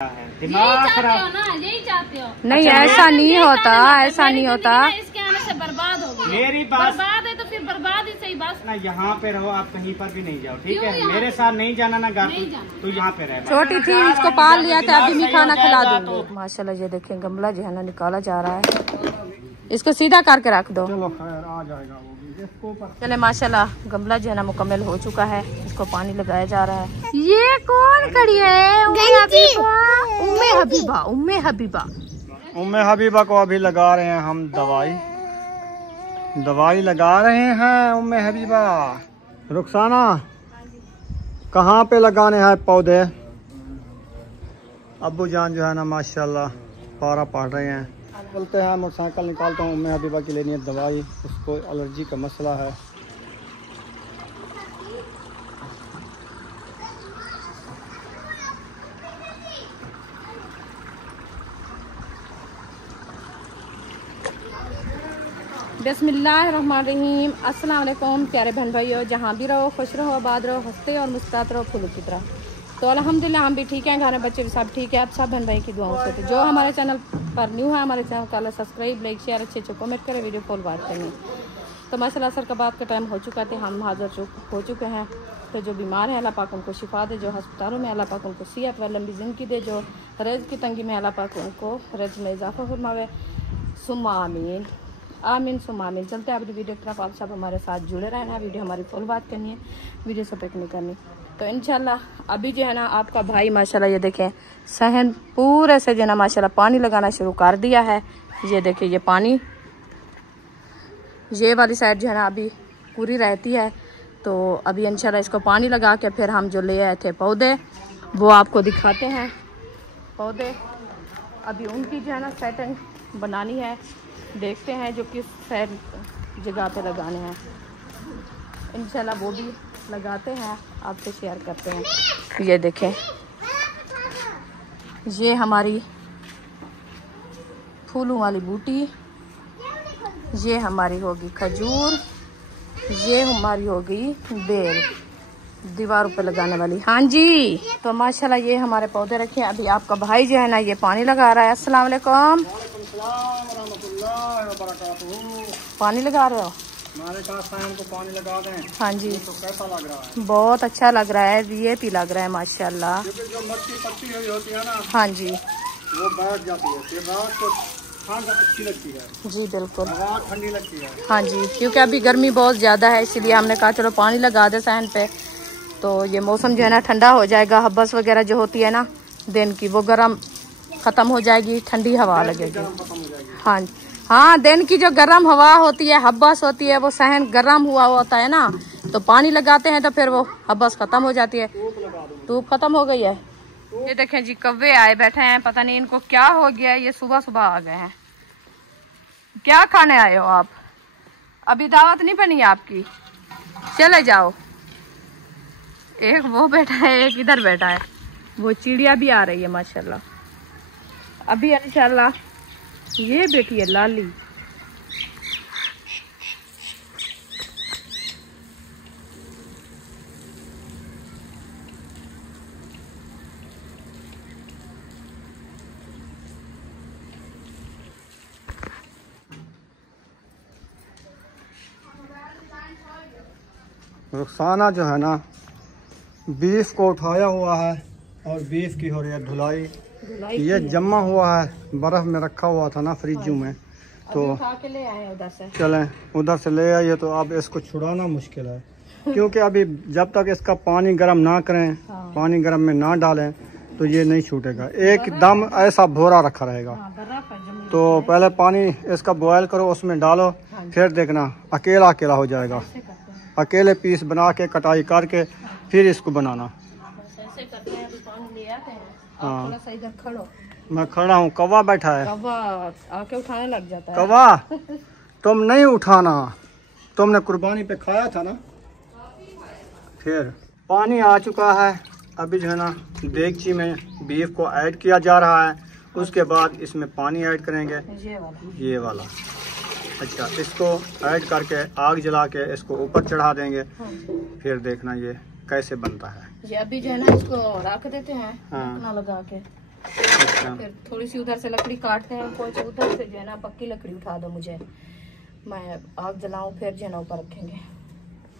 दिमाग खराब ना, यही चाहते हो। नहीं ऐसा नहीं होता, ऐसा नहीं होता। इसके आने से बर्बाद हो गई। मेरी बात बर्बाद है तो फिर बर्बाद ही सही। बस ना, यहाँ पे रहो, आप कहीं पर भी नहीं जाओ, ठीक है? मेरे साथ नहीं जाना ना घर, तो यहाँ पे रह। छोटी थी, इसको पाल लिया था, अभी भी खाना खिला दूंगी। माशाल्लाह ये देखिए गमला जो है ना निकाला जा रहा है, इसको सीधा करके रख दो। चलो खैर आ जाएगा वो भी इसको ऊपर। चले माशाल्लाह गमला जो है ना मुकम्मल हो चुका है, इसको पानी लगाया जा रहा है। ये कौन खड़ी है? उम्मे हबीबा। उम्मे हबीबा, उम्मे हबीबा को अभी लगा रहे हैं हम दवाई लगा रहे हैं। उम्मे हबीबा, रुखसाना कहाँ पे लगाने हैं पौधे? अब्बू जान जो है ना माशाल्लाह पारा पढ़ रहे हैं। बोलते हैं मोटरसाइकिल निकालता हूँ, उम्मे हबीबा के लिए दवाई, उसको एलर्जी का मसला है। बिस्मिल्लाहिर्रहमानिर्रहीम। अस्सलाम वालेकुम प्यारे बहन भाइयों, जहाँ भी रहो खुश रहो, आबाद रहो, हंसते और मुस्कुराते रहो फूलों की तरह। तो अल्हम्दुलिल्लाह हम भी ठीक हैं, घर में बच्चे भी सब ठीक है। आप सब बहन भाई की दुआओं से। जो हमारे चैनल पर न्यू है, हमारे चैनल को सब्सक्राइब, लाइक, शेयर, अच्छे कमेंट करें, वीडियो फॉलो बात करें। तो माशाल्लाह असर का बात का टाइम हो चुका था, हम हाजिर हो चुके हैं। तो जो बीमार है अल्लाह पाक उनको शिफा दे, जो अस्पतालों में अल्लाह पाक उनको सेहत व लंबी ज़िंदगी दे, जो रज़ की तंगी में अल्लाह पाक उनको रज़ में इजाफा फरमावे। सुम्मा आमीन, आमीन सुम्मा आमीन। चलते हैं अपनी वीडियो की तरफ, आप सब हमारे साथ जुड़े रहना है। वीडियो हमारी फुल बात करनी है, वीडियो से पिक नहीं करनी। तो इंशाल्लाह अभी जो है ना आपका भाई माशाल्लाह ये देखें सहन पूरे से जो है ना माशाल्लाह पानी लगाना शुरू कर दिया है। ये देखिए ये पानी, ये वाली साइड जो है ना अभी पूरी रहती है। तो अभी इंशाल्लाह इसको पानी लगा के फिर हम जो ले आए थे पौधे वो आपको दिखाते हैं। पौधे अभी उनकी जो है ना सेटिंग बनानी है, देखते हैं जो किस जगह पे लगाने हैं। इंशाल्लाह वो भी लगाते हैं, आपसे शेयर करते हैं। ये देखें ये हमारी फूलों वाली बूटी, ये हमारी होगी खजूर, ये हमारी होगी बेल दीवारों पे लगाने वाली। हाँ जी, तो माशाल्लाह ये हमारे पौधे रखे हैं। अभी आपका भाई जो है ना ये पानी लगा रहा है। अस्सलाम वालेकुम। पानी लगा रहे हो? हमारे शाम को पानी लगा दें। हाँ जी, तो कैसा लग रहा है? बहुत अच्छा लग रहा है, वीआईपी लग रहा है माशाल्लाह। जो मट्टी पत्ती हुई होती है ना, हाँ जी, वो बैठ जाती है, फिर रात को ठंड अच्छी लगती है। जी बिल्कुल, हवा ठंडी लगती है। हाँ जी, क्योंकि अभी गर्मी बहुत ज़्यादा है, इसीलिए हमने कहा चलो पानी लगा दे सहन पे। तो ये मौसम जो है ना ठंडा हो जाएगा, हब्बस वगैरह जो होती है ना दिन की वो गर्म ख़त्म हो जाएगी, ठंडी हवा लगेगी। हाँ हाँ, दिन की जो गर्म हवा होती है, हब्बस होती है, वो सहन गर्म हुआ होता है ना, तो पानी लगाते हैं तो फिर वो हब्बस ख़त्म हो जाती है। धूप ख़त्म हो गई है। ये देखें जी कौवे आए बैठे हैं, पता नहीं इनको क्या हो गया है, ये सुबह सुबह आ गए हैं। क्या खाने आए हो आप? अभी दावत नहीं बनी आपकी, चले जाओ। एक वो बैठा है, एक इधर बैठा है। वो चिड़िया भी आ रही है माशाल्लाह। अभी इंशाल्लाह ये बेटी है लाली। रुखसाना जो है ना बीफ को उठाया हुआ है और बीफ की हो रही है धुलाई। ये जमा हुआ है, बर्फ में रखा हुआ था ना फ्रिजों में, तो के ले आए उधर से। चलें उधर से ले आइए। तो अब इसको छुड़ाना मुश्किल है क्योंकि अभी जब तक इसका पानी गर्म ना करें, पानी गर्म में ना डालें तो ये नहीं छूटेगा, एकदम ऐसा भोरा रखा रहेगा। तो पहले पानी इसका बॉयल करो, उसमें डालो, फिर देखना अकेला अकेला हो जाएगा। अकेले पीस बना के कटाई करके फिर इसको बनाना। हाँ मैं खड़ा हूँ, कौवा बैठा है। कौवा आके उठाने लग जाता है। कौवा तुम नहीं उठाना, तुमने कुर्बानी पे खाया था ना। फिर पानी आ चुका है, अभी जो है ना देगची में बीफ को ऐड किया जा रहा है। उसके बाद इसमें पानी ऐड करेंगे, ये वाला। अच्छा, इसको ऐड करके आग जला के इसको ऊपर चढ़ा देंगे। फिर देखना ये कैसे बनता है। ये अभी जो है ना इसको रख देते हैं, हाँ। लगा के अच्छा। फिर थोड़ी सी उधर से लकड़ी काटते हैं, कुछ उधर से जो है ना पक्की लकड़ी उठा दो मुझे, मैं आग जलाऊं, फिर जो है ना ऊपर रखेंगे।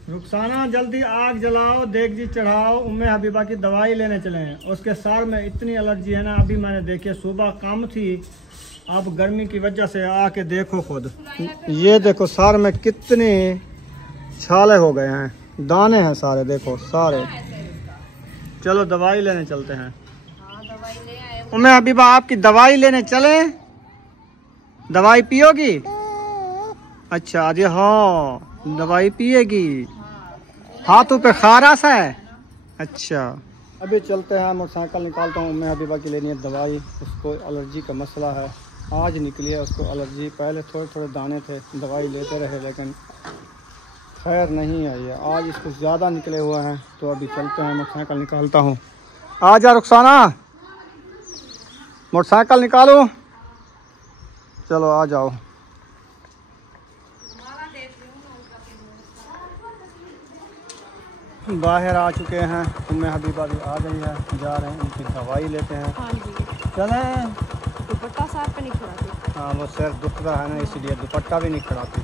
रुखसाना जल्दी आग जलाओ, देगजी चढ़ाओ, उम्मे हबीबा की दवाई लेने चले हैं। उसके सर में इतनी एलर्जी है ना, अभी मैंने देखी, सुबह कम थी, अब गर्मी की वजह से आके देखो खुद, ये देखो सर में कितने छाले हो गए हैं, दाने हैं सारे, देखो सारे। चलो दवाई लेने चलते हैं। उम्मे हबीबा आपकी दवाई लेने चले, दवाई पियोगी? अच्छा अरे हाँ दवाई पिएगी, हाथों पे खारस है। अच्छा अभी चलते हैं, मोटरसाइकिल निकालता हूँ। उम्मे हबीबा की लेनी है दवाई, उसको एलर्जी का मसला है, आज निकली है उसको एलर्जी। पहले थोड़े थोड़े दाने थे, दवाई लेते रहे लेकिन खैर नहीं आई है, आज इसको ज़्यादा निकले हुए हैं। तो अभी चलते हैं, मोटरसाइकिल निकालता हूँ। आ जा रुखसाना, मोटरसाइकिल निकालो, चलो आ जाओ। बाहर आ चुके हैं, उम्मे हबीबा भी आ गई है, जा रहे हैं उनकी दवाई लेते हैं। हाँ जी, चलें। दुपट्टा साथ पे नहीं खड़ाती। हाँ वो सिर दुख रहा है ना, इसलिए दुपट्टा भी नहीं खड़ाती।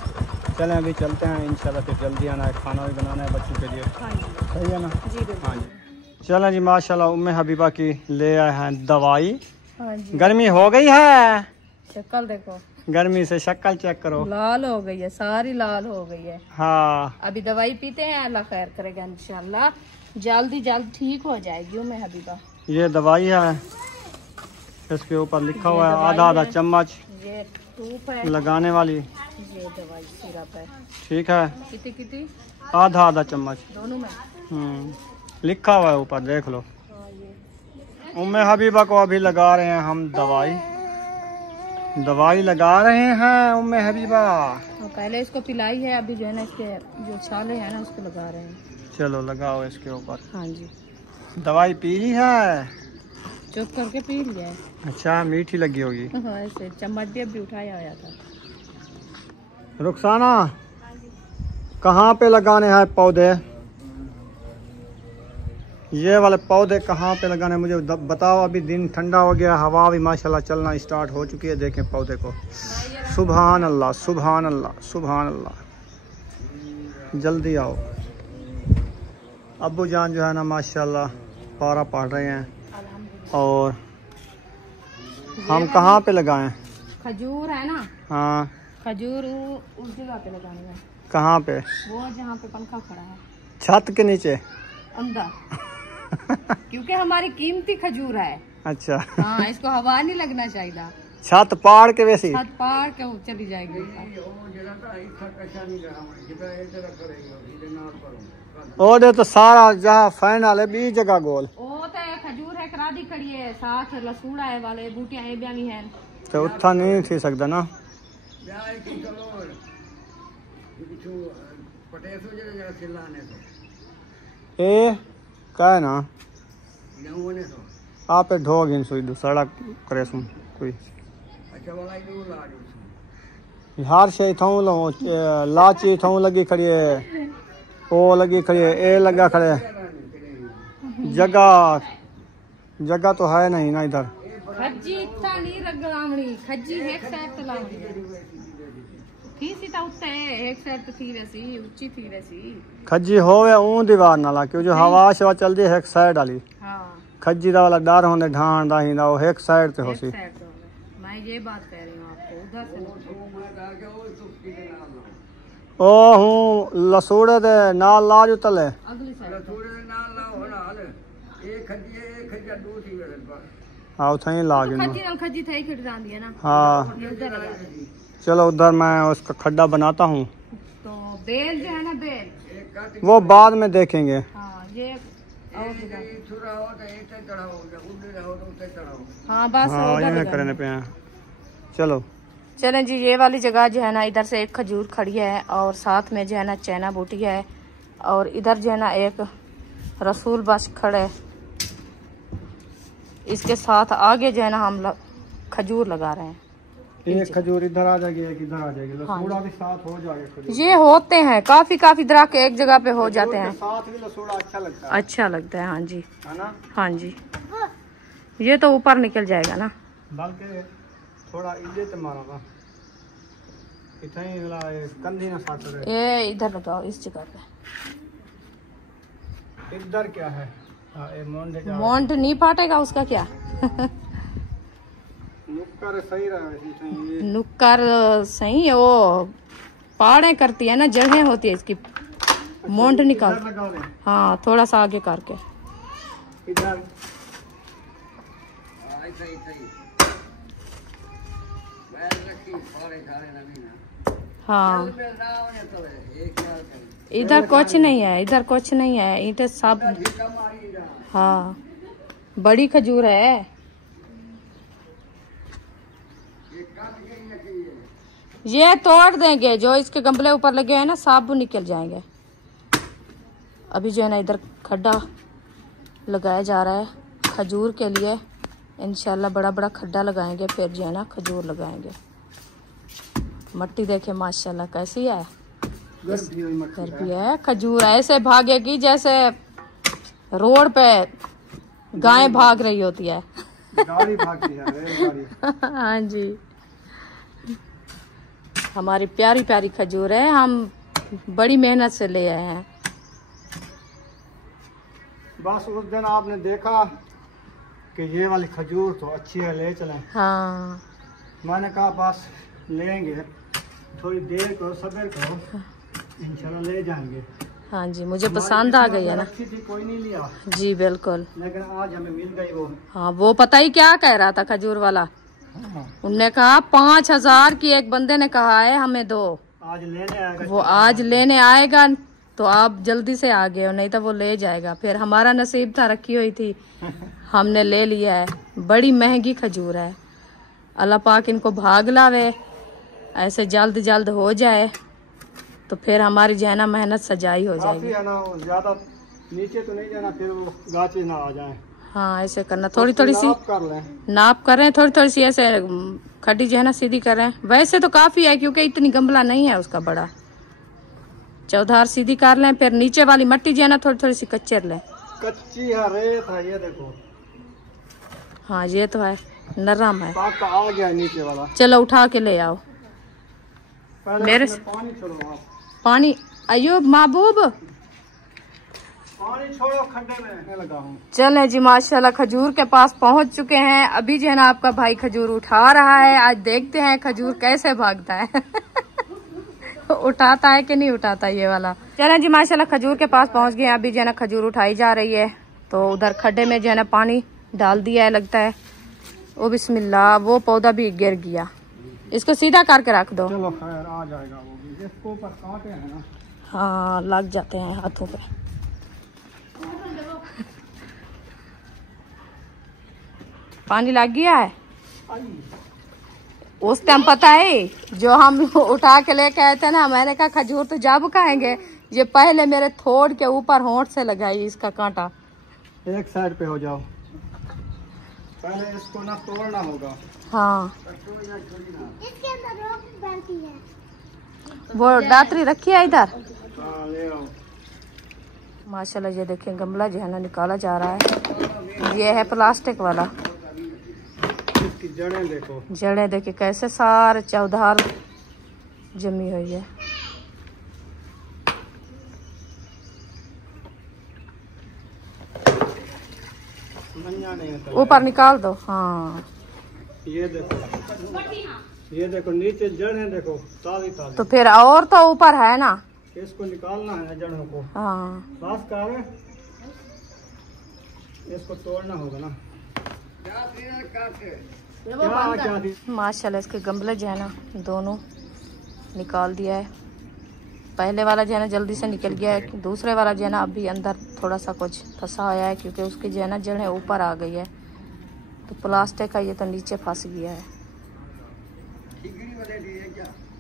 चलें अभी चलते हैं, इंशाल्लाह फिर जल्दी आना है, खाना भी बनाना है बच्चों के लिए। हाँ जी सही है ना? जी बिल्कुल। हाँ जी चलें जी, माशाल्लाह उम्मे हबीबा की ले आए हैं दवाई। हाँ जी, गर्मी हो गई है, शक्ल देखो, गर्मी से शक्ल चेक करो, लाल हो गई है, सारी लाल हो गई है। हाँ अभी दवाई पीते हैं, अल्लाह खैर करेगा इंशाल्लाह, जल्दी जल्द ठीक हो जाएगी उम्मे हबीबा। ये दवाई है, इसके ऊपर लिखा हुआ है आधा आधा चम्मच ये टूप है लगाने वाली, ये दवाई सिरप है। ठीक है, कितनी कितनी? आधा आधा चम्मच दोनों में लिखा हुआ है ऊपर, देख लो। हाँ, ये उम्मे हबीबा को अभी लगा रहे हैं हम दवाई, दवाई लगा रहे हैं उम्मे हबीबा। तो पहले इसको पिलाई है, अभी जो है ना इसके जो छाले हैं ना उसको लगा रहे हैं। चलो लगाओ इसके ऊपर। हाँ जी, दवाई पी ली है? चुप करके पी लिया है। अच्छा मीठी लगी होगी। हाँ, ऐसे चम्मच भी अभी उठाया हुआ था। रुखसाना कहाँ पे लगाने हैं पौधे? ये वाले पौधे कहाँ पे लगाने मुझे बताओ। अभी दिन ठंडा हो गया, हवा भी माशाल्लाह चलना स्टार्ट हो चुकी है, देखें पौधे को। सुभान अल्लाह सुभान अल्लाह सुभान अल्लाह। जल्दी आओ। अब्बू जान जो है ना माशाल्लाह पारा पढ़ रहे हैं। और हम कहाँ पे लगाएं? खजूर है ना, हाँ खजूर उस जगह पे लगाने हैं। कहाँ पे? वो जहाँ पे पंखा खड़ा है, छत के नीचे अंदर क्योंकि हमारी कीमती खजूर है। अच्छा हाँ, इसको हवा नहीं लगना चाहिए। छत पाड़ के वैसी छत पाड़ के वो चली जाएगी। और तो सारा जहाँ फैन वाले भी जगह गोल वो तो खजूर है, करादी खड़ी है, साथ लसूड़ा है वाले बूटियां ये भी हैं। तो उत्था नहीं थी सकता ना। ए क्या है ना आप ढोगी सुई सड़क करे सुन कोई हार से इथाऊ लो लाची इथाऊ लगी खड़ी है, ओ लगी खड़ी है, ए लगा खड़े है। जगह जगह तो है नहीं ना इधर। खज्जी इतना नहीं रगड़ावणी, खज्जी एक साइड तलावणी थी सी ता उत्ते एक साइड तो थी वैसी ऊंची थी वैसी। खज्जी होवे ऊं दीवार नाला क्यों जो हवा शवा चलदी है एक साइड वाली। हां खज्जी दा वाला डर होंदे ढाण दा हिंदा वो एक साइड ते होसी। मैं ये बात कह रही हूं आपको, उधर से ओ हूं लसूड़े दे नाल ला जो तले अगली साइड लसूड़े दे नाल ला होना हाल एक खज्जा दो थी वेरे पर हां उथई ला जो खज्जी नाल खज्जी थई खिट जांदी है ना। हां ये उधर है। चलो उधर मैं उसका खड्डा बनाता हूँ। तो बेल जो है ना, बेल वो बाद में देखेंगे। हाँ ये छुरा हो तो इते चढ़ाओ, उड़े हो तो उते चढ़ाओ। हाँ बस हाँ उधर ये करने पे हैं। चलो चलें जी, ये वाली जगह जो है ना इधर से एक खजूर खड़ी है और साथ में जो है ना चैना बूटी है और इधर जो है ना एक रसूल बस खड़े, इसके साथ आगे जो है ना हम खजूर लगा रहे हैं। एक खजूर इधर आ जाएगी, एक इधर आ जाएगी, लसूड़ा भी साथ हो जाएगा। ये होते हैं काफी दरख्त एक जगह पे हो जाते हैं, साथ भी लसूड़ा अच्छा लगता है। अच्छा लगता है। हाँ जी है ना? हाँ जी। ये तो ऊपर निकल जाएगा ना, बल्कि थोड़ा इज्जत मारा ना इतना ही कंधी ना साथ रहे। ये इधर लगाओ इस जगह पे। इधर क्या है? हाँ, ये मोंट नहीं फाटेगा उसका क्या? नुक्कर सही रहा है ये। नुक्कर सही है, वो पहाड़ें करती है ना, जगह होती है इसकी। मोंट निकाल। इधर लगा ले। हाँ थोड़ा सा आगे करके। इधर हाँ इधर कुछ नहीं है, इधर कुछ नहीं है, ईंटें सब। हाँ बड़ी खजूर है। ये तोड़ देंगे, जो इसके गमले ऊपर लगे हैं ना सब निकल जाएंगे। अभी जो है ना इधर खड्डा लगाया जा रहा है खजूर के लिए। इंशाल्लाह बड़ा बड़ा खड्डा लगाएंगे, फिर जो है ना खजूर लगाएंगे। मट्टी देखे माशाल्लाह कैसी है, घर भी है। खजूर ऐसे भागेगी जैसे रोड पे गाय भाग रही होती है। गाड़ी भागती है, रेलगाड़ी। हाँ जी, हमारी प्यारी प्यारी खजूर है, हम बड़ी मेहनत से ले आए हैं। बस उस दिन आपने देखा कि ये वाली खजूर तो अच्छी है, ले चलें। हाँ मैंने कहा बस लेंगे, थोड़ी देर को सब्र करो, इंशाल्लाह ले जाएंगे। हाँ जी, मुझे पसंद आ गई है ना। अच्छी थी, कोई नहीं लिया, जी बिल्कुल। लेकिन आज हमें मिल गई वो। हाँ वो पता ही क्या कह रहा था खजूर वाला। उनने कहा 5000 की, एक बंदे ने कहा है हमें दो। आज लेने आएगा। वो आज लेने आएगा तो आप जल्दी से आ गए हो, नहीं तो वो ले जाएगा। फिर हमारा नसीब था, रखी हुई थी, हमने ले लिया है। बड़ी महंगी खजूर है। अल्लाह पाक इनको भाग लावे, ऐसे जल्द जल्द हो जाए तो फिर हमारी जो है ना मेहनत सजाई हो जाएगी। है ना, ज्यादा नीचे तो नहीं जाना, फिर वो गाचे ना आ जाए। हाँ ऐसे करना, थोड़ी थोड़ी सी कर लें, नाप करें, थोड़ी थोड़ी सी ऐसे खड्डी जो है ना सीधी करें। वैसे तो काफी है क्योंकि इतनी गमला नहीं है उसका बड़ा। चौधार सीधी कर लें, फिर नीचे वाली मट्टी जो है ना थोड़ी थोड़ी सी कच्चर लें। कच्ची है, रेत है, ये देखो। हाँ ये तो है, नरम है। पाका आ गया नीचे वाला। चलो उठा के ले आओ। मेरे पानी छोड़ो आप। पानी अयूब महबूब पानी छोड़ो, खड्डे में लगा हूँ। चले जी माशाल्लाह खजूर के पास पहुंच चुके हैं। अभी जो है ना आपका भाई खजूर उठा रहा है। आज देखते हैं खजूर कैसे भागता है। उठाता है कि नहीं उठाता ये वाला। चले जी माशाल्लाह खजूर के पास पहुंच गए हैं। अभी जो है ना खजूर उठाई जा रही है, तो उधर खड्डे में जो है ना पानी डाल दिया है लगता है। ओ बिस्मिल्लाह, वो पौधा भी गिर गया। इसको सीधा करके रख दो। चलो खैर, आ जाएगा वो भी। इसको ऊपर कांटे हैं ना। हाँ लग जाते हैं हाथों पे। पानी लग गया है। उस टाइम पता है जो हम उठा के लेके आए थे ना, मैंने कहा खजूर तो जब खाएंगे, ये पहले मेरे थोड़ के ऊपर होंठ से लगाई इसका कांटा। एक साइड पे हो जाओ, पहले इसको ना तोड़ना होगा। हाँ वो दातरी रखी है इधर। हाँ ले आओ। माशाल्लाह ये देखिए गमला जो है ना निकाला जा रहा है। ये है प्लास्टिक वाला। इसकी जड़ें देखो, जड़ें देखिए कैसे सारे चौधार जमी हुई है। ऊपर निकाल दो। हाँ ये देखो, ये देखो नीचे जड़ें देखो, ताजी ताजी। तो फिर और तो ऊपर है ना, इसको निकालना है जड़ों को। हाँ बस कर, इसको तोड़ना होगा ना। क्या थी? माशाल्लाह इसके गमले जो है ना दोनों निकाल दिया है। पहले वाला जो है ना जल्दी से निकल गया है, दूसरे वाला जो है ना अभी अंदर थोड़ा सा कुछ फंसा आया है क्योंकि उसकी जो है ना जड़ें ऊपर आ गई है। तो प्लास्टिक का ये तो नीचे फंस गया है।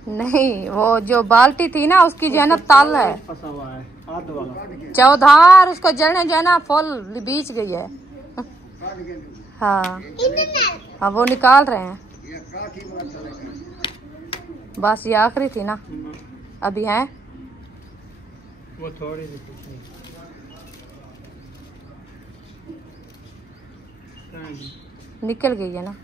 नहीं, वो जो बाल्टी थी ना उसकी जो है ना तल है, फंसा हुआ है हाथ वाला। चौधार उसको जड़ें जो है ना फुल बीच गई है। हाँ हाँ वो निकाल रहे हैं। बस ये आखिरी थी ना, अभी है वो थोड़ी सी निकल गई है ना।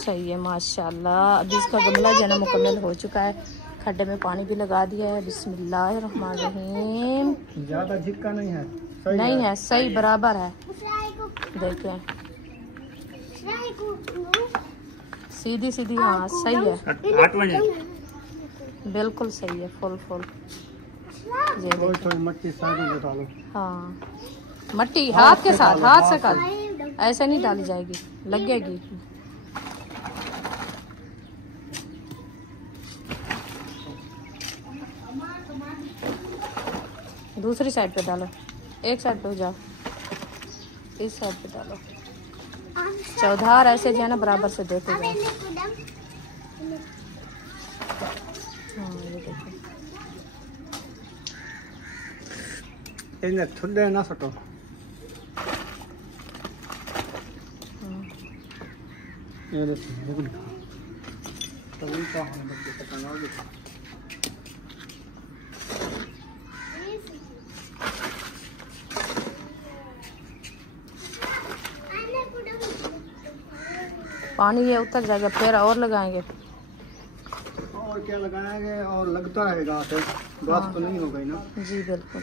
सही है माशाल्लाह। अभी इसका गमला जो है ना मुकम्मल हो चुका है। खड्डे में पानी भी लगा दिया है। बिस्मिल्लाहिर्रहमानिर्रहीम। ज्यादा झिक्का नहीं है, नहीं है, सही बराबर है। देखें सीधी सीधी, हाँ सही है, बिल्कुल सही है। फुल फुल ये थोड़ी मट्टी साइड में डालो। हाँ मट्टी हाथ के साथ, हाथ से कर, ऐसे नहीं डाली जाएगी, लगेगी। दूसरी साइड पे डालो, एक साइड पे हो जाओ, इस साइड पे डालो। चौधार ऐसे जो है ना बराबर से देते जाओ। हाँ ये देखो, इन्हें थुल्ले ना सटो। ये देखो तभी का हम बच्चे पकड़ोगे। पानी ये उतर जाएगा, फिर और लगाएंगे। और क्या लगाएंगे, और लगता रहेगा, बस तो नहीं हो गई ना। जी बिल्कुल।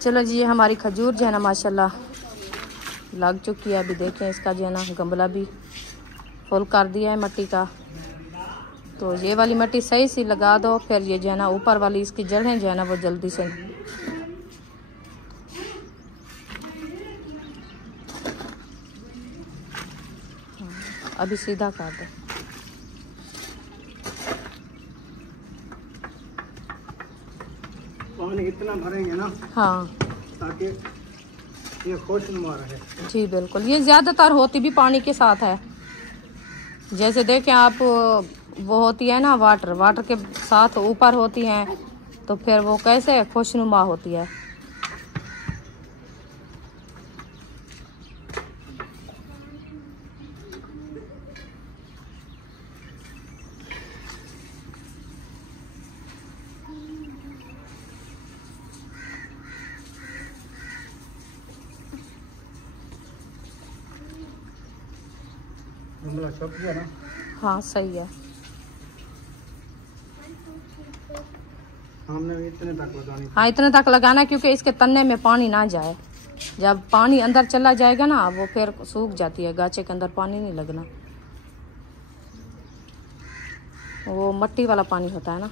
चलो जी, ये हमारी खजूर जो है ना माशाल्लाह लग चुकी है। अभी देखें इसका जो है ना गमला भी फुल कर दिया है मट्टी का। तो ये वाली मट्टी सही सी लगा दो, फिर ये जो है ना ऊपर वाली इसकी जड़ें जो है ना वो जल्दी से अभी सीधा कर दो। पानी इतना भरेंगे ना, हाँ ताकि ये खुशनुमा रहे। जी बिल्कुल। ये ज़्यादातर होती भी पानी के साथ है। जैसे देखें आप, वो होती है ना वाटर, वाटर के साथ ऊपर होती हैं, तो फिर वो कैसे खुशनुमा होती है। गमला छप गया ना। हाँ सही है। हमने भी इतने तक लगानी। हाँ इतने तक लगाना, क्योंकि इसके तन्ने में पानी ना जाए। जब पानी अंदर चला जाएगा ना, वो फिर सूख जाती है। गाचे के अंदर पानी नहीं लगना, वो मट्टी वाला पानी होता है ना।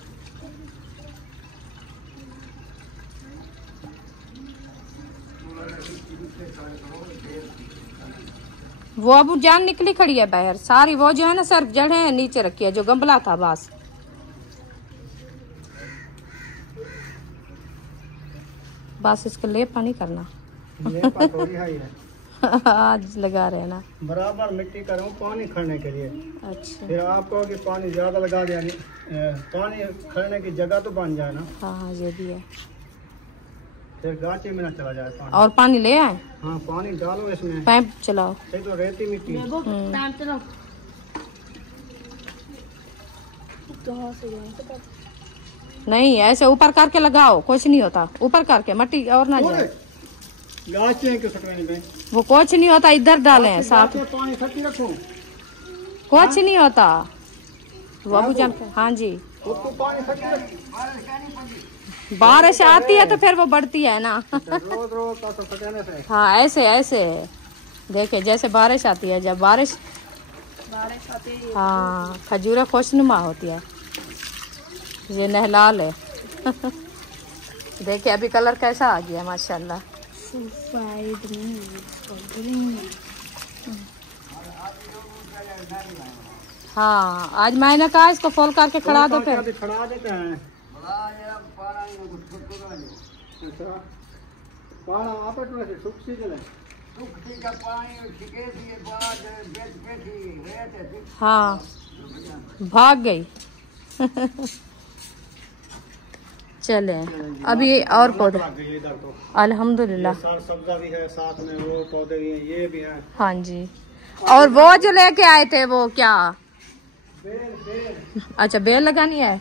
वो अब जान निकली खड़ी है बाहर सारी। वो जो है ना सिर्फ जड़ें नीचे रखी है, जो गमला था बस। बस इसके लेप नहीं करना। लेपा थोड़ी है। आज लगा रहे हैं ना बराबर मिट्टी का रहा हूँ पानी खड़ने के लिए। अच्छा फिर आप कहो कि पानी ज्यादा लगा दिया, पानी खड़ने की जगह तो बन जाए ना। हाँ ये भी है। फिर गाचे में ना चला जाए पानी। और पानी ले आए, हाँ पानी डालो इसमें, पाइप चलाओ। ये तो रेती मिट्टी। नहीं ऐसे ऊपर करके लगाओ, कुछ नहीं होता। ऊपर करके मट्टी और ना जाए, गाचे के सटवाने में वो कुछ नहीं होता। इधर डाले हैं साथ, पानी सटी रखो, कुछ नहीं होता। बाबू जान, हाँ जी। तो पानी सटी रखो। बारिश आती है तो फिर वो बढ़ती है ना। रोज रोज का तो सटाने से। हाँ ऐसे ऐसे देखे, जैसे बारिश आती है, जब बारिश आती है, हाँ खजूरें खुशनुमा होती है। ये नहलाल है। देखिए अभी कलर कैसा आ गया माशाल्लाह। हाँ आज मैंने कहा इसको फोल करके खड़ा दो, फिर खड़ा देते हैं। हाँ भाग गई। चले अभी और पौधे अल्हम्दुलिल्लाह सब्जा भी है साथ में, वो पौधे भी हैं, ये भी हैं। हाँ जी। और वो जो लेके आए थे वो क्या, बेल। अच्छा बेल लगानी है।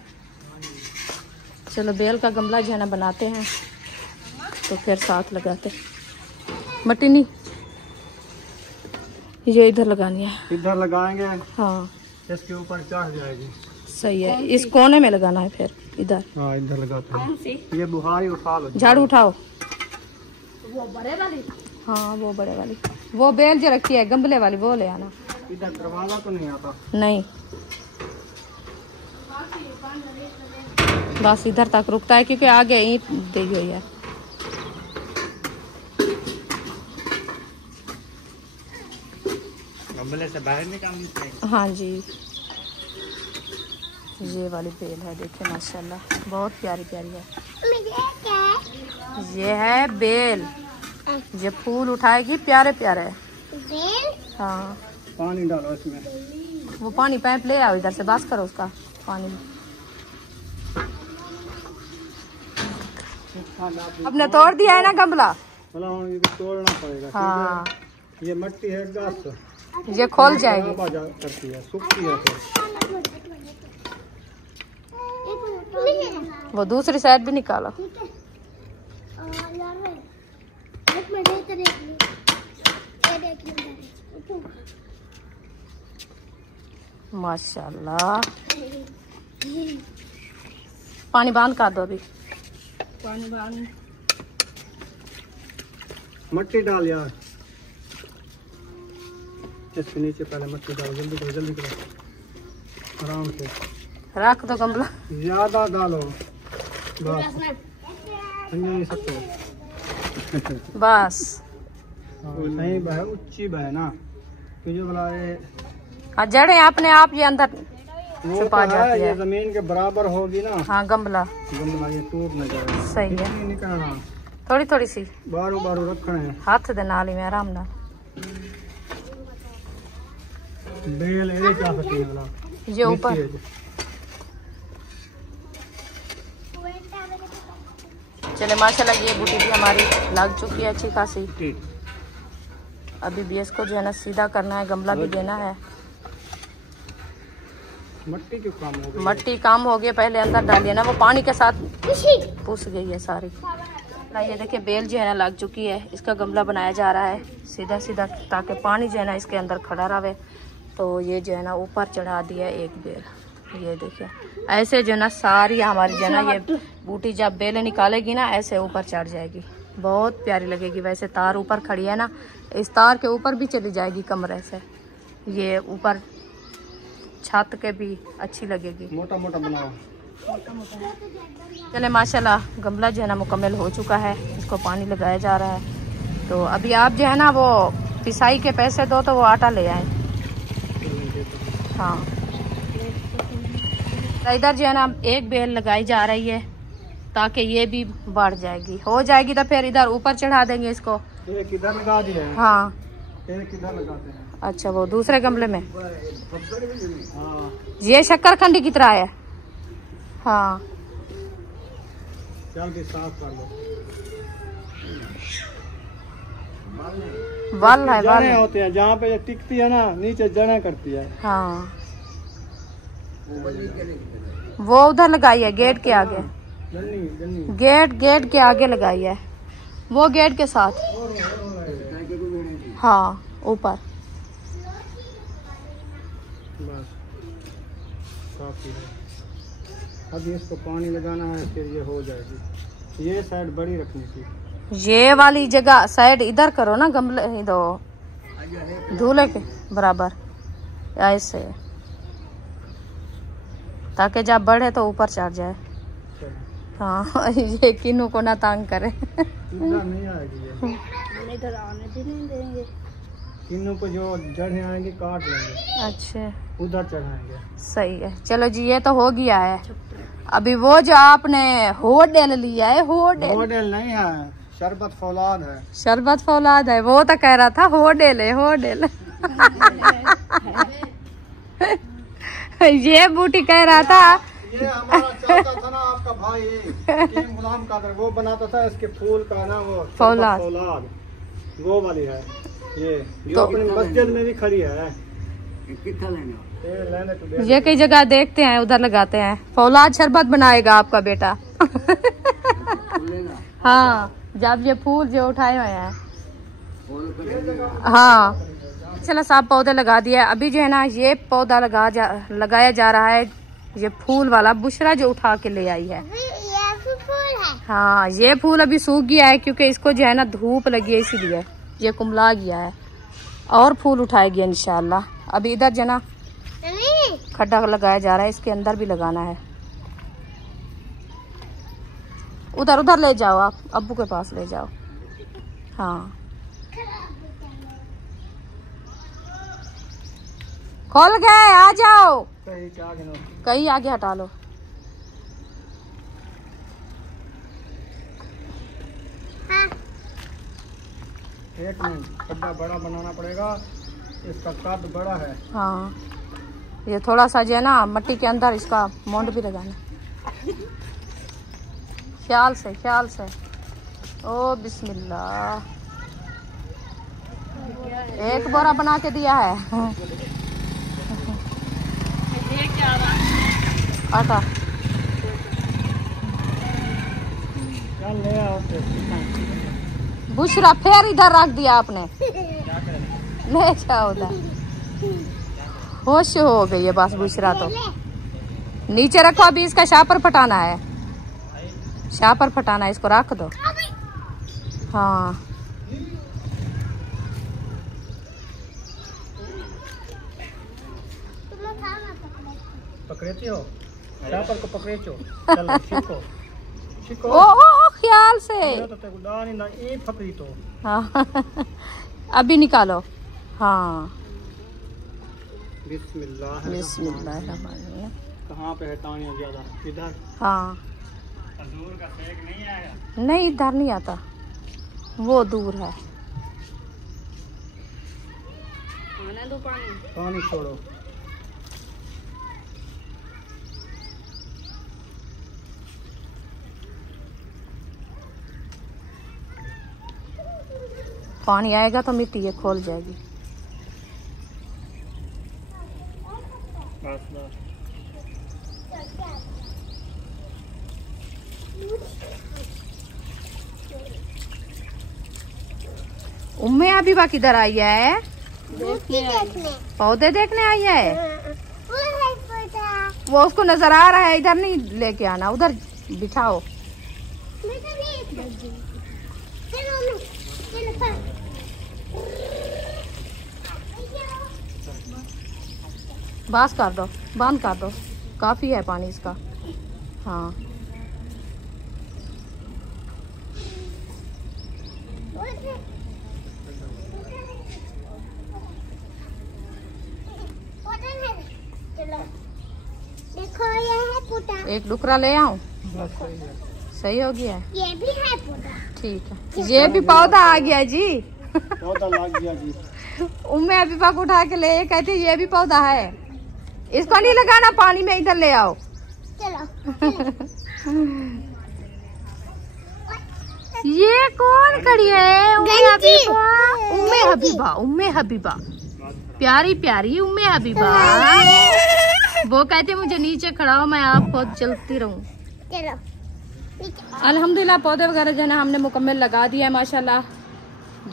चलो बेल का गमला जो है ना बनाते हैं, तो फिर साथ लगाते। मट्टी नहीं, ये इधर लगानी है। इधर लगाएंगे, हाँ इसके ऊपर चढ़ जाएगी। सही है, इस कोने में लगाना है फिर इधर। हाँ इधर लगाते हैं। ये बुहारी उठा लो, झाड़ू उठाओ। वो बड़े वाली हाँ वो बड़े वाली, वो बेल जो रखी है गमले वाली वो ले आना। इधर दरवाजा तो नहीं आता। नहीं, बस इधर तक रुकता है क्योंकि आगे ईंट दी हुई है। गमले से बाहर निकालनी चाहिए। हाँ जी, ये वाली बेल है, देखिए माशाल्लाह बहुत प्यारी प्यारी है। ये है बेल, ये फूल उठाएगी प्यारे प्यारे। हाँ पानी डालो इसमें। वो पानी पाइप ले आओ इधर से, बस करो उसका पानी। आपने तोड़ दिया है ना गमला? ये तोड़ना पड़ेगा। हाँ ये मट्टी है घास, ये खोल जाएगी। करती है, सूखती है फिर। वो दूसरी साइड भी निकालो। माशाल्लाह, पानी बंद कर दो अभी। पानी बंद। मट्टी डाल यार, इसके नीचे पहले मट्टी डालो। जल्दी करो, जल्दी करो, आराम से रख दो गमला। ज्यादा डालो, बस नहीं सकते। बस सही बह, ऊंची बह ना, तुझे बोला ये जड़ें अपने आप ये अंदर वो छुपा तो जाती है, है। ये जमीन के बराबर होगी ना। हाँ गमला गमला ये टूट न जाए। सही है, नहीं निकलना, थोड़ी थोड़ी सी बारू बारू रखना है। हाथ दे नाली में आराम ना। बेल ये क्या सकती है वाला ये ऊपर। चले माशाल्लाह, ये बूटी भी हमारी लग चुकी है अच्छी खासी। अभी भी इसको जो है ना सीधा करना है, गमला भी देना है। मट्टी क्यों काम हो गई? मट्टी काम हो गया, पहले अंदर डालिए ना, वो पानी के साथ पुस गई है सारी। ये देखिए बेल जो है ना लग चुकी है, इसका गमला बनाया जा रहा है सीधा सीधा, ताकि पानी जो है ना इसके अंदर खड़ा रहे। तो ये जो है ना ऊपर चढ़ा दिया एक बेल। ये देखिए ऐसे जो ना सारी हमारी जो ना ये बूटी जब बेल निकालेगी ना ऐसे ऊपर चढ़ जाएगी, बहुत प्यारी लगेगी। वैसे तार ऊपर खड़ी है ना, इस तार के ऊपर भी चली जाएगी कमरे से, ये ऊपर छत के भी अच्छी लगेगी। मोटा मोटा बनाओ। चले माशाल्लाह, गमला जो है ना मुकम्मल हो चुका है, इसको पानी लगाया जा रहा है। तो अभी आप जो है ना वो पिसाई के पैसे दो तो वो आटा ले आए। हाँ इधर जो है ना एक बेल लगाई जा रही है ताकि ये भी बढ़ जाएगी, हो जाएगी तो फिर इधर ऊपर चढ़ा देंगे इसको। एक इधर लगा दिया है। हाँ एक इधर लगाते हैं। अच्छा, वो दूसरे गमले में। हाँ ये शक्करखंडी की तरह है। हाँ चल भी साफ कर लो। वाल है, वाल जड़ें होती हैं जहाँ पे ये टिकती है ना, नीचे जड़ें करती है। हाँ वो उधर लगाई है गेट के आगे, गेट के आगे लगाई है, वो गेट के साथ। हाँ ऊपर बस काफी है। अब इसको पानी लगाना है, फिर ये हो जाएगी। ये साइड बड़ी रखनी थी। ये वाली जगह साइड इधर करो ना, गमले दो धूले के बराबर ऐसे, ताकि जब बढ़े तो ऊपर चढ़ जाए। हाँ ये किन्नू को ना तंग करे। इधर नहीं आएगी ये, इधर आने नहीं देंगे। किन्नू को जो जड़ें आएंगी काट लेंगे, अच्छा उधर चढ़ाएंगे। सही है। चलो जी ये तो हो गया है। अभी वो जो आपने होडल लिया है, होडल नहीं है, शरबत फौलाद है। शरबत फौलाद है, वो तो कह रहा था होडल है, होडल। ये बूटी कह रहा था। ये हमारा चाचा था ना, आपका भाई किंग गुलाम कादर, वो बनाता था इसके फूल का ना, वो फौलाद। फौलाद वो वाली है। ये तो अपनी मस्जिद में भी खड़ी है। ये कई जगह देखते हैं, उधर लगाते हैं। फौलाद शरबत बनाएगा आपका बेटा। हाँ, जब ये फूल जो उठाए हुए हैं। हाँ, चलो सब पौधे लगा दिए। अभी जो है ना ये पौधा लगाया जा रहा है, ये फूल वाला बुशरा जो उठा के ले आई है। हाँ, ये फूल अभी सूख गया है क्योंकि इसको जो है ना धूप लगी है, इसीलिए ये कुमला गया है। और फूल उठाएगी इंशाल्लाह। अभी इधर जो ना खड्डा लगाया जा रहा है, इसके अंदर भी लगाना है। उधर उधर ले जाओ, आप अब्बू के पास ले जाओ। हाँ, खोल गए, आ जाओ। कहीं आगे हटा लो। एक मिनट, खड्डा बड़ा बनाना पड़ेगा, इसका कद बड़ा है। हाँ, ये थोड़ा सा जो है ना मट्टी के अंदर इसका मोंड भी लगाना। ख्याल से, ख्याल से। ओ बिस्मिल्लाह, एक बोरा बना के दिया है। आटा बुशरा फिर इधर रख दिया आपने। ले जाओ उधर। होश हो गई है बस बुशरा तो। नीचे रखो, अभी इसका शापर फटाना है। शापर फटाना है, इसको रख दो। हाँ, पकड़ती हो, शापर को पकड़े चो। चलो शिको, शिको। ओ ख्याल से। तो हाँ, अभी निकालो। हाँ, बिस्मिल्लाह। बिस्मिल्लाह। कहाँ पे है तानिया ज्यादा? इधर। हाँ, दूर का फेंक नहीं आया। नहीं इधर नहीं आता, वो दूर है। आने दो पानी। पानी छोड़ो। पानी आएगा तो मिट्टी ये खोल जाएगी। बस बस। उम्मे हबीबा किधर आई है? पौधे देखने आई है। वो उसको नजर आ रहा है, इधर नहीं लेके आना, उधर बिठाओ। बस कर दो, बंद कर दो, काफी है पानी इसका। हाँ, देखो ये है पुटा। एक डुकरा ले आऊं? सही हो गया। ये भी है पुटा। ठीक है, ये भी पौधा आ गया जी। पौधा लग गया जी। उम्मे हबीबा को उठा के ले, कहते ये भी पौधा है, इसको नहीं लगाना पानी में, इधर ले आओ। चलो। ये कौन खड़ी है? उम्मे हबीबा, उम्मे हबीबा, उम्मे हबीबा, प्यारी प्यारी उम्मे हबीबा। वो कहते मुझे नीचे खड़ा हो, मैं आप खुद चलती रहूं। चलो। अल्हम्दुलिल्लाह पौधे वगैरह जो है ना हमने मुकम्मल लगा दिया है माशाल्लाह।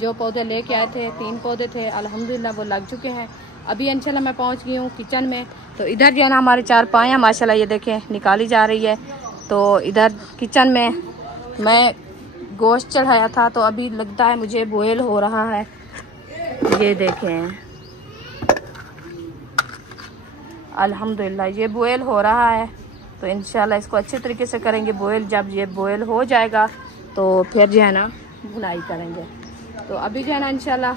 जो पौधे लेके आए थे, 3 पौधे थे, अल्हम्दुलिल्लाह वो लग चुके हैं। अभी इंशाल्लाह मैं पहुंच गई हूँ किचन में। तो इधर जो है ना हमारे 4 पाया माशाल्लाह, ये देखें निकाली जा रही है। तो इधर किचन में मैं गोश्त चढ़ाया था, तो अभी लगता है मुझे बॉयल हो रहा है। ये देखें अल्हम्दुलिल्लाह ये बॉयल हो रहा है। तो इंशाल्लाह इसको अच्छे तरीके से करेंगे बॉयल। जब ये बॉयल हो जाएगा तो फिर जो है ना भुनाई करेंगे। तो अभी जो है ना इंशाल्लाह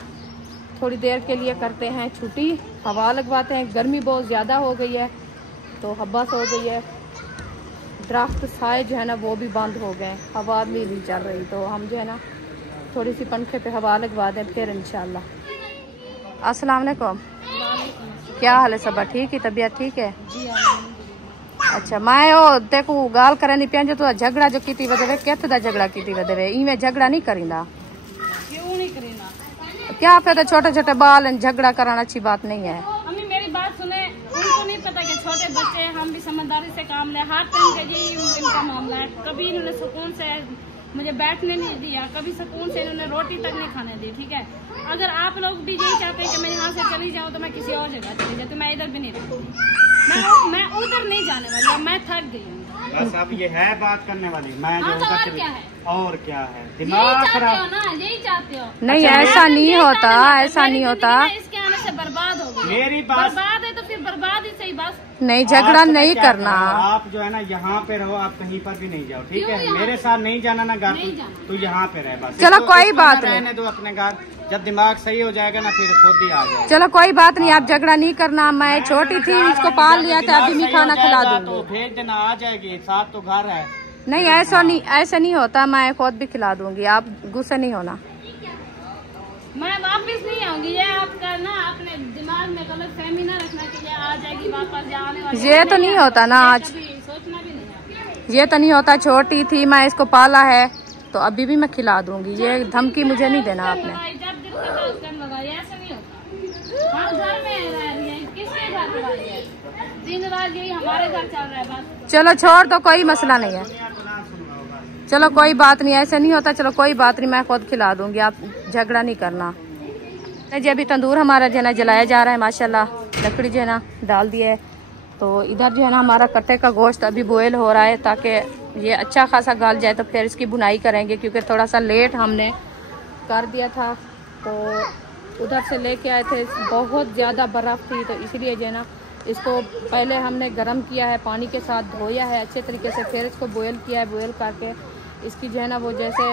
थोड़ी देर के लिए करते हैं छुट्टी, हवा लगवाते हैं। गर्मी बहुत ज़्यादा हो गई है, तो हब्बस हो गई है, दरख्त साए जो है ना वो भी बंद हो गए, हवा भी नहीं चल रही। तो हम जो है ना थोड़ी सी पंखे पे हवा लगवा दें फिर इंशाल्लाह। अस्सलाम वालेकुम, क्या हाल है? सब ठीक है? तबीयत ठीक है? अच्छा, मैं ओ देखो गाल करे नहीं पिया जो झगड़ा जो की वदे कित दा झगड़ा की वदे इवें झगड़ा नहीं करींदा। क्यों नहीं करीना? क्या फायदा, छोटे छोटे बाल झगड़ा कराना अच्छी बात नहीं है। मम्मी मेरी बात सुने, उनको नहीं पता कि छोटे बच्चे हैं, हम भी समझदारी से काम ले। हाथ टाइम के यही इनका मामला है। कभी इन्होंने सुकून से मुझे बैठने नहीं दिया, कभी सुकून से इन्होंने रोटी तक नहीं खाने दी। ठीक है, अगर आप लोग भी यही चाहते हैं कि मैं यहाँ से चली जाऊँ तो मैं किसी और जगह चली जाती, मैं इधर भी नहीं रहूँगी। मैं उधर नहीं जाने वाली, मैं थक गई हूँ। बस अब ये है बात करने वाली। मैं हाँ, जो तो और क्या है? और क्या है, यही दिमाग चाहते हो खराब। ना, यही चाहते हो। नहीं, अच्छा, ऐसा नहीं यही होता, चाहते हो। ऐसा मेरी नहीं जिंदगी होता। ना इसके आने से बर्बाद हो गई। मेरी बात बर्बाद है तो फिर बर्बाद ही सही। बस नहीं, झगड़ा आप नहीं क्या करना। करो, आप जो है ना यहाँ पे रहो, आप कहीं पर भी नहीं जाओ। ठीक क्यों है, यहाँ? मेरे साथ नहीं जाना ना घर, नहीं जाना। तो यहाँ पे रहे बस। चलो, कोई इसको बात ना नहीं। रहने दो अपने घर। जब दिमाग सही हो जाएगा ना फिर खुद ही आ जाएगा। चलो कोई बात नहीं, आप झगड़ा नहीं करना। मैं छोटी थी, इसको पाल लिया था, अभी मैं खाना खिला तो दूंगी। भेज देना, आ जाएगी। साथ तो घर है। नहीं, ऐसा नहीं होता, मैं खुद भी खिला दूंगी, आप गुस्सा नहीं होना। मैं वापस नहीं आऊंगी। ये आपका ना अपने दिमाग में गलत फहमी ना रखना कि ये आ जाएगी वापस, जाने वाली। ये तो नहीं होता ना, आज सोचना भी नहीं। ये तो नहीं होता। छोटी थी मैं, इसको पाला है तो अभी भी मैं खिला दूंगी। ये धमकी मुझे नहीं देना आपने। जब दिल करता है उस टाइम लगाइए, ऐसा नहीं होता। हम घर में रह रही है, किसके घर पे रही है? दिन रात यही हमारे घर चल रहा है बस। चलो छोड़ दो, कोई मसला नहीं है। चलो कोई बात नहीं, ऐसे नहीं होता। चलो कोई बात नहीं, मैं खुद खिला दूंगी, आप झगड़ा नहीं करना। जी अभी तंदूर हमारा जो है ना जलाया जा रहा है, माशाल्लाह। लकड़ी जो है ना डाल दी है, तो इधर जो है ना हमारा कट्टे का गोश्त अभी बॉयल हो रहा है, ताकि ये अच्छा खासा गल जाए तो फिर इसकी बुनाई करेंगे। क्योंकि थोड़ा सा लेट हमने कर दिया था, तो उधर से लेके आए थे, बहुत ज़्यादा बर्फ़ थी, तो इसलिए जो है ना इसको पहले हमने गर्म किया है, पानी के साथ धोया है अच्छे तरीके से, फिर इसको बॉयल किया है। बॉयल करके इसकी जो है ना वो जैसे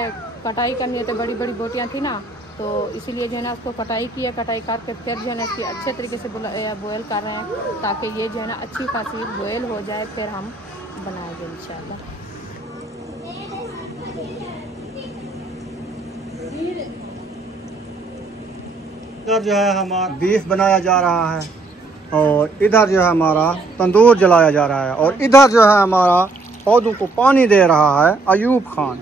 कटाई करनी है, तो बड़ी बड़ी बोटियाँ थी ना, तो इसीलिए जो है ना उसको कटाई किया। कटाई करके फिर जो है ना इसकी अच्छे तरीके से बॉयल कर रहे हैं, ताकि ये जो है ना अच्छी खासी बॉयल हो जाए, फिर हम बनाएंगे इंशाल्लाह। इधर जो है हमारा बीफ बनाया जा रहा है, और इधर जो है हमारा तंदूर जलाया जा रहा है, और इधर जो है हमारा पौधों को पानी दे रहा है अयूब खान।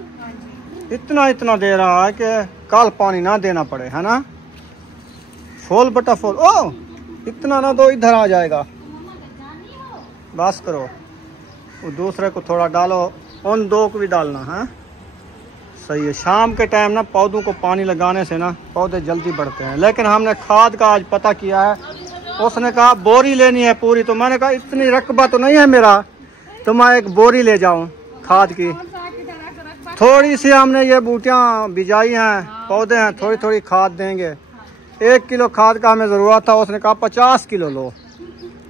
इतना दे रहा है कि कल पानी ना देना पड़े, है ना। फुल बटा फुल। ओ इतना ना दो, इधर आ जाएगा। बस करो, वो दूसरे को थोड़ा डालो, उन दो को भी डालना है। सही है। शाम के टाइम ना पौधों को पानी लगाने से ना पौधे जल्दी बढ़ते हैं। लेकिन हमने खाद का आज पता किया है, उसने कहा बोरी लेनी है पूरी, तो मैंने कहा इतनी रकबा तो नहीं है मेरा, तो मैं एक बोरी ले जाऊं खाद की। थोड़ी सी हमने ये बूटियां बिजाई हैं, पौधे हैं, थोड़ी थोड़ी खाद देंगे। 1 किलो खाद का हमें ज़रूरत था, उसने कहा 50 किलो लो।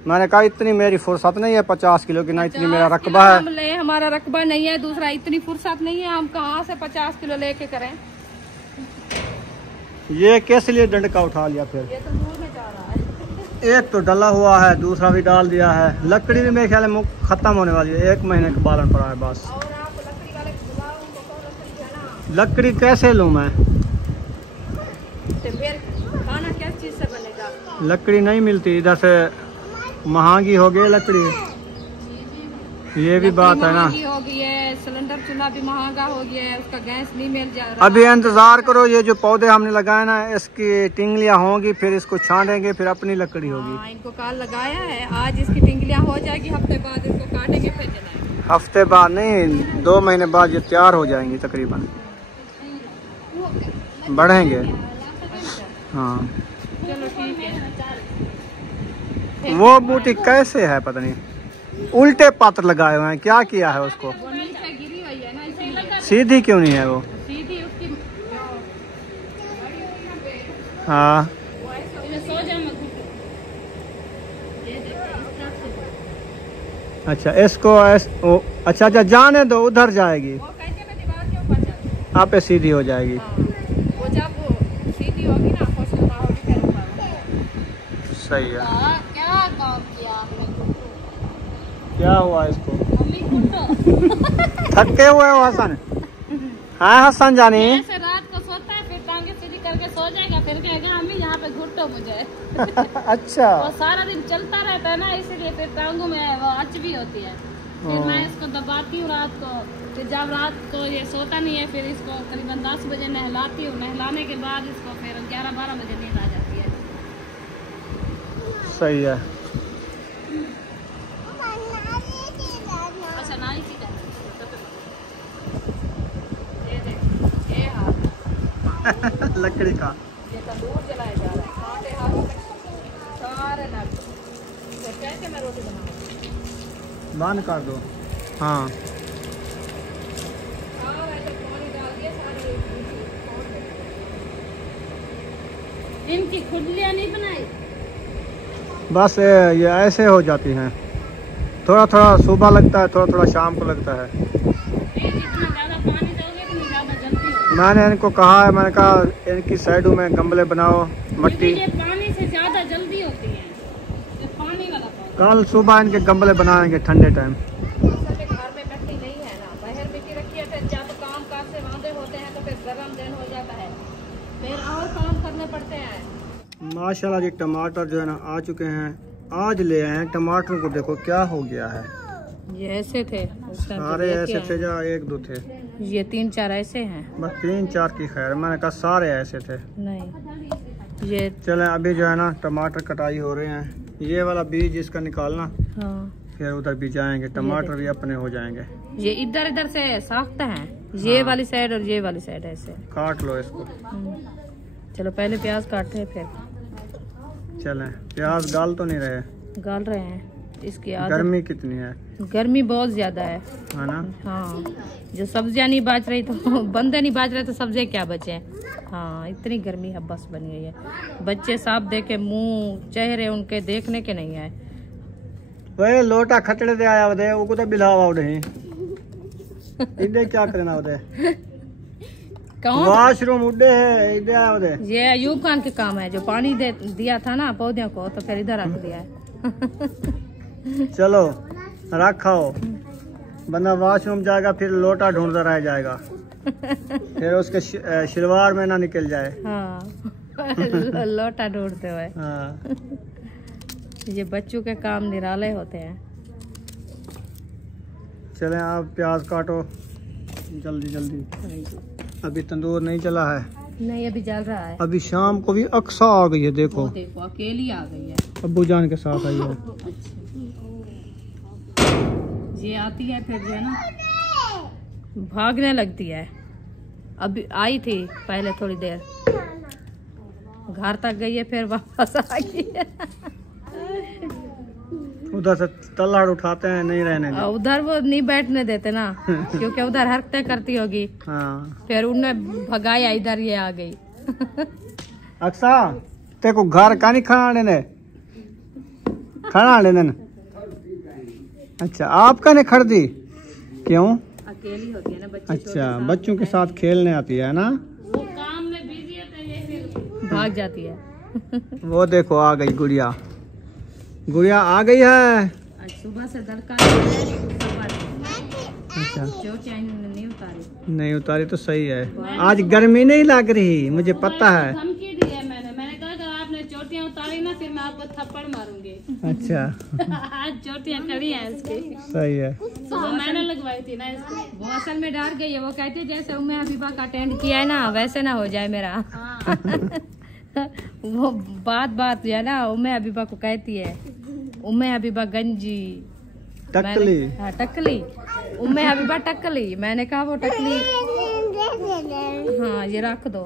मैंने कहा इतनी मेरी फुर्सत नहीं है 50 किलो की, ना इतनी मेरा रकबा है। हमारा रकबा नहीं है, दूसरा इतनी फुर्सत नहीं है, हम कहाँ से 50 किलो लेके करें। ये कैसे लिए डंडका उठा लिया फिर? ये तो दूर में जा रहा है। एक तो डला हुआ है, दूसरा भी डाल दिया है। लकड़ी भी मेरे ख्याल में खत्म होने वाली है, 1 महीने का बालन पड़ा है बस। और आप लकड़ी वाले को बुलाओ, उनको कहो लकड़ी है ना। लकड़ी कैसे लूँ मैं? तो फिर खाना किस चीज से बनेगा? लकड़ी नहीं मिलती, इधर से महंगी हो गई लकड़ी। ये भी बात है ना। महंगी हो गई है, सिलेंडर चूल्हा भी महंगा हो गया है, उसका गैस नहीं मिल जा रहा। अभी इंतजार करो, ये जो पौधे हमने लगाए ना इसकी टिंगलियां होंगी, फिर इसको छांटेंगे, फिर अपनी लकड़ी होगी। हाँ, इनको काल लगाया है, आज इसकी टिंगलियां हो जाएगी, हफ्ते बाद इसको काटेंगे फिर जलाएंगे। हफ्ते बाद नहीं, 2 महीने बाद ये तैयार हो जाएंगी तकरीबन, बढ़ेंगे। हाँ, चलो ठीक है। वो बूटी कैसे है पता नहीं, उल्टे पत्र लगाए हुए हैं, क्या किया है उसको? वो नीचे गिरी हुई है ना, इसीलिए सीधी क्यों नहीं है वो? सीधी उसकी हाँ सो जाओ मत। अच्छा, इसको अच्छा जाने दो, उधर जाएगी। वो कैसे ना दीवार के ऊपर जाती है। यहाँ पे सीधी हो जाएगी। वो जब वो सीधी होगी ना, खुशनुमा होगी, फिर ऊपर। सही है। क्या काम किया आपने? क्या हुआ इसको? मम्मी कुटो। थके हुए हो हसन? हाँ हसन जानी। ऐसे रात को सोता है, फिर टांगे सीधी करके सो जाएगा, फिर कहेगा अम्मी यहाँ पे घुटो मुझे। अच्छा, वो सारा दिन चलता रहता है ना, इसीलिए फिर टांगों में वो अच भी होती है। फिर मैं इसको दबाती हूँ रात को, फिर जब रात को ये सोता नहीं है, फिर इसको करीबन 10 बजे नहलाती हूँ। नहलाने के बाद इसको फिर 11-12 बजे नींद आ जाती है। सही है। लकड़ी का। ये तंदूर जलाया जा रहा है, कांटे हाथों में सारे लग। तो कैसे मैं रोटी बनाऊँ? बंद कर दो। हाँ ऐसे पानी डाल दिया सारे। इनकी खुडलियाँ नहीं बनाई। बस ये ऐसे हो जाती हैं, थोड़ा थोड़ा सुबह लगता है, थोड़ा थोड़ा शाम को लगता है। जितना ज्यादा पानी दोगे उतनी ज्यादा जल्दी होगी। मैंने इनको कहा है, मैंने कहा इनकी साइडों में गमले बनाओ क्योंकि मट्टी। ये पानी से ज्यादा जल्दी होती है, ये पानी वाला पौधा। कल सुबह इनके गमले बनाएंगे ठंडे टाइम। असल में घर में मिट्टी नहीं है ना, बाहर मिट्टी रखी है, फिर जब काम काज से वांदे होते हैं तो फिर गर्म दिन हो जाता है, फिर और काम करने पड़ते हैं। माशाल्लाह जी टमाटर जो है ना आ चुके हैं। आज ले आए हैं टमाटरों को, देखो क्या हो गया है। ये ऐसे थे उस टाइम पे सारे लेके ऐसे आए। थे, जहाँ एक दो थे, ये 3-4 ऐसे हैं। बस 3-4 की खैर। मैंने कहा सारे ऐसे थे। नहीं ये चलें अभी जो है ना टमाटर कटाई हो रहे हैं। ये वाला बीज इसका निकालना, हाँ, फिर उधर भी जाएंगे, टमाटर भी अपने हो जाएंगे। ये इधर इधर से साख्त हैं, ये वाली साइड और ये वाली साइड ऐसे। काट लो इसको। चलो पहले प्याज काटते हैं, फिर चलें प्याज गाल तो नहीं रहे? गाल रहे हैं। इसकी आदत, गर्मी कितनी है गर्मी बहुत ज्यादा है ना? हाँ, जो सब्जियां नहीं बाच रही तो बंदे नहीं बाच रहे तो सब्जियां क्या बचे। हाँ, इतनी गर्मी है बस बनी हुई है। बच्चे साफ देखे, मुंह चेहरे उनके देखने के नहीं आए। वे लोटा खटड़े दे आया वदे, वो तो बिलावा उड़े इधे क्या करना वदे, कौन? वॉशरूम उड़े है इधे आया वदे। ये अयूब खान के काम है, जो पानी दे दिया था ना पौधों को, तो फिर इधर रख दिया है। चलो रखाओ, बंदा वॉशरूम जाएगा फिर लोटा ढूंढता रह जाएगा, फिर उसके शलवार में ना निकल जाए। हाँ लोटा ढूंढते हुए। हाँ ये बच्चों के काम निराले होते हैं। चलें आप प्याज काटो जल्दी जल्दी। अभी तंदूर नहीं चला है, नहीं अभी जल रहा है। अभी शाम को भी अक्सा आ गई है। देखो देखो अकेली आ गई है, अब्बू जान के साथ आई है। ये आती है फिर जो है ना भागने लगती है। अभी आई थी पहले थोड़ी देर, घर तक गई है, फिर वापस आ गई है। उधर से तल्लाड़ उठाते हैं, नहीं रहने देते। उधर वो नहीं बैठने देते ना, क्योंकि उधर हरकतें करती होगी। हाँ फिर उनने भगाया, इधर ये आ गई। अक्सा तेको घर का नहीं खाना लेने, खाना लेने। अच्छा आपका नहीं खरीदी, क्यों? अकेली होती है ना बच्चे। अच्छा बच्चों के साथ खेलने आती है ना, वो काम में बिजी है तो ये फिर भाग जाती है। वो देखो आ गई गुड़िया, गुड़िया आ गई है। आज सुबह से दड़का अच्छा चोटियां इन्होंने नहीं उतारी। नहीं उतारी तो सही है, आज गर्मी नहीं लग रही, मुझे पता है। धमकी दी है मैंने कहा अगर आपने चोटियां उतारी ना फिर मैं आपको थप्पड़ मारूंगी। अच्छा आज चोटियां खड़ी हैं इसकी, सही है। वो मैंने लगवाई थी ना इसको। वो असल में डर गई है, वो कहती है जैसे उम्मे हबीबा का अटेंड किया है ना वैसे ना हो जाए मेरा। वो बात जो है ना उम्मे हबीबा को कहती है, उम्मे हबीबा गंजी टकली। हाँ टकली, उम्मे हबीबा टकली। मैंने कहा वो टकली, हाँ ये रख दो।